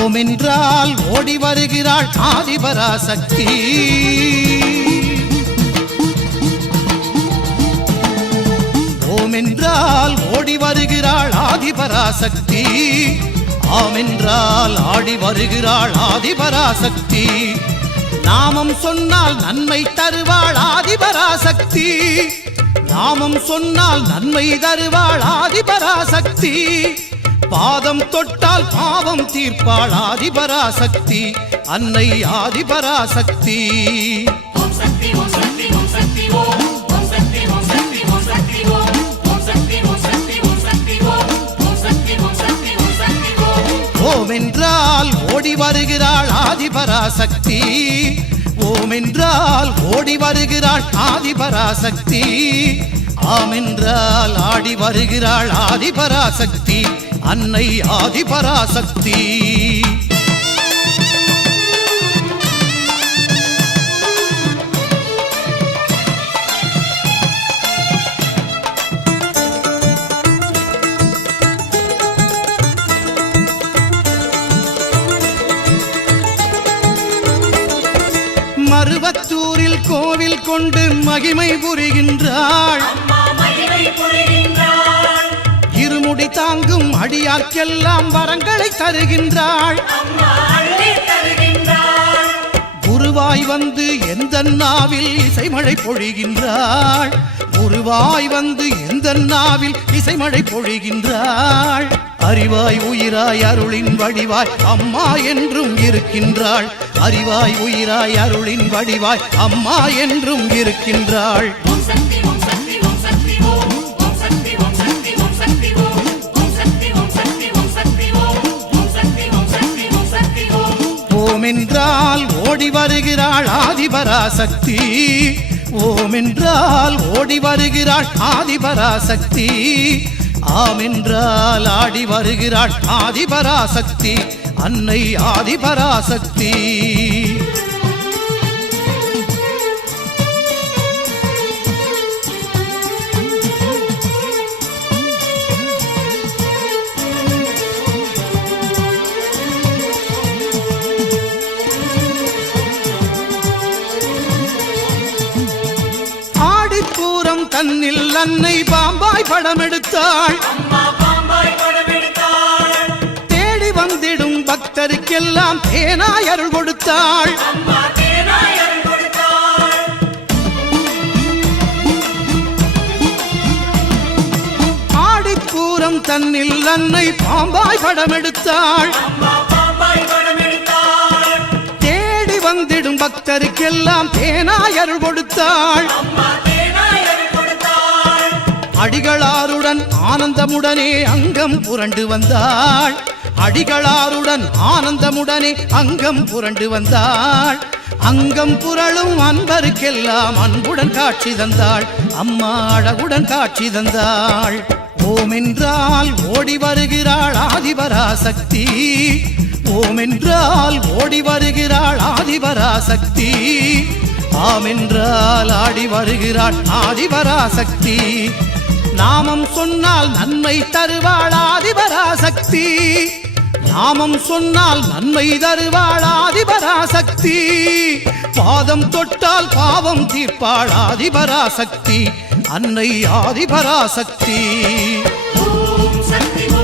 ஓம் என்றால் ஓடி வருகிறாள் ஆதிபராசக்தி. ஓம் என்றால் ஓடி வருகிறாள் ஆதிபராசக்தி. ஆமென்றால் ஆடி வருகிறாள் ஆதிபராசக்தி. நாமம் சொன்னால் நன்மை தருவாள் ஆதிபராசக்தி. நாமம் சொன்னால் நன்மை தருவாள் ஆதிபராசக்தி. பாதம் தொட்டால் பாவம் தீர்ப்பாள் ஆதிபராசக்தி அன்னை ஆதிபராசக்தி. ஓமென்றால் ஓடி வருகிறாள் ஆதிபராசக்தி ஓமென்றால் ஓடி வருகிறாள் ஆதிபராசக்தி ஆமென்றால் ஆடி வருகிறாள் ஆதிபராசக்தி. அன்னை ஆதிபராசக்தி மருவத்தூரில் கோவில் கொண்டு மகிமை புரிகின்றாள். அடியார்க்கெல்லாம் வரங்களை தருகின்றாள். குருவாய் வந்து எந்த நாவில் இசைமழை பொழிகின்றாள். குருவாய் வந்து எந்த நாவில் இசைமழை பொழிகின்றாள். அறிவாய் உயிராய் அருளின் வடிவாய் அம்மா என்றும் இருக்கின்றாள். அறிவாய் உயிராய் அருளின் வடிவாய் அம்மா என்றும் இருக்கின்றாள். ஓடி வருகிறாள் ஆதிபராசக்தி. ஓம் என்றால் ஓடி வருகிறாள் ஆதிபராசக்தி. ஆம் என்றால் ஆடி வருகிறாள் ஆதிபராசக்தி. அன்னை ஆதிபராசக்தி. ஆடிப்பூரம் தன்னில் அன்னை பாம்பாய் படம் எடுத்தாள் தேடி வந்திடும் பக்தருக்கெல்லாம் தேனாய் அருள் கொடுத்தாள். ஆடிப்பூரம் தன்னில் அன்னை பாம்பாய் படம் எடுத்தாள் வந்திடும் பக்தருக்கெல்லாம் தேனாய் அருள் கொடுத்தாள். அடிகளாருடன் ஆனந்தமுடனே அங்கம் புரண்டு வந்தாள். அடிகளாருடன் ஆனந்தமுடனே அங்கம் புரண்டு வந்தாள். அங்கம் புரளும் அன்பருக்கெல்லாம் அன்புடன் காட்சி தந்தாள். அம்மா அழகுடன் காட்சி தந்தாள். ஓமென்றால் ஓடி வருகிறாள் ஆதிபராசக்தி. ஓமென்றால் ஓடி வருகிறாள் ஆதிபராசக்தி. ஆமென்றால் ஆடி வருகிறாள் ஆதிபராசக்தி. நாமம் சொன்னால் நன்மை தருவாளாதிபராசக்தி. நாமம் சொன்னால் நன்மை தருவாளாதிபராசக்தி. பாதம் தொட்டால் பாவம் தீர்ப்பாளாதிபராசக்தி. அன்னை ஆதிபராசக்தி. ஓம் சக்தி